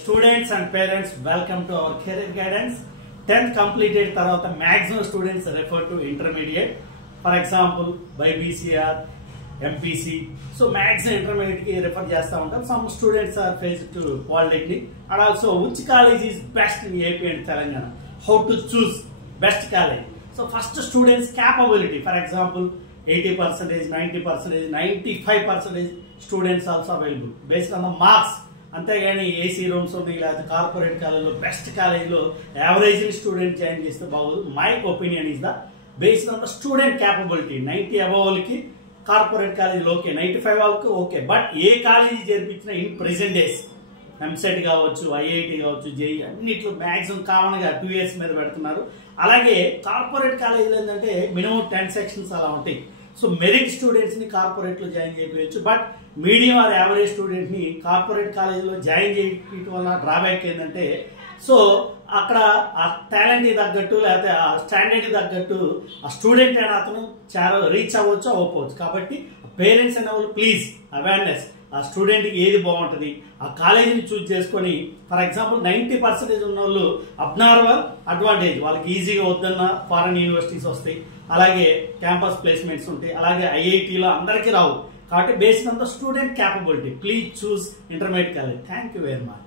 Students and parents, welcome to our career guidance. 10th completed tarvata maximum students refer to intermediate. For example, by BCR, MPC. So maximum intermediate ki refer chesta untam. Some students are faced to polytechnic, and also which college is best in AP and Telangana. How to choose best college. So first students capability. For example, 80%, 90%, 95% students also available based on the marks. అంతేగాని AC rooms ఉన్నాయి లేదా corporate కాలేజీలో best కాలేజీలో average student join చేస్తే బాగోదు. My opinion is the based on the student capability. 90 above వాళ్ళకి corporate కాలేజీలో okay, 95 వాళ్ళకి ఓకే. బట్ ఏ కాలేజీ చేర్పించినా ఇన్ ప్రెసెంట్ డేస్ ఎంసెట్ కావచ్చు, ఐఐటి కావచ్చు, జేఈ అన్నిట్లో మ్యాక్సిమం కామన్ గా 2 years మీద పెడుతున్నారు. అలాగే కార్పొరేట్ కాలేజీలు ఏంటంటే మినిమం 10 sections అలా ఉంటాయి. సో మెరిట్ స్టూడెంట్స్ ని కార్పొరేట్ లో జాయిన్ చేయవచ్చు. But medium or average student ని కార్పొరేట్ కాలేజీలో జాయిన్ చేయడం వల్ల డ్రాబ్యాక్ ఏంటంటే, సో అక్కడ ఆ టాలెంట్ తగ్గట్టు లేకపోతే ఆ స్టాండర్డ్ తగ్గట్టు ఆ స్టూడెంట్ అయినా అతను చాలా రీచ్ అవ్వచ్చు, అవ్వకపోవచ్చు. కాబట్టి పేరెంట్స్ అనే వాళ్ళు ప్లీజ్ అవేర్నెస్, ఆ స్టూడెంట్ కి ఏది బాగుంటుంది ఆ కాలేజీని చూస్ చేసుకొని. ఫర్ ఎగ్జాంపుల్ 90% ఉన్న వాళ్ళు అబ్నార్మల్ అడ్వాంటేజ్, వాళ్ళకి ఈజీగా వద్దన్న ఫారెన్ యూనివర్సిటీస్ వస్తాయి, అలాగే క్యాంపస్ ప్లేస్మెంట్స్ ఉంటాయి, అలాగే ఐఐటీలో అందరికీ రావు. కాబట్టి based on the student capability please choose intermediate college. Thank you very much.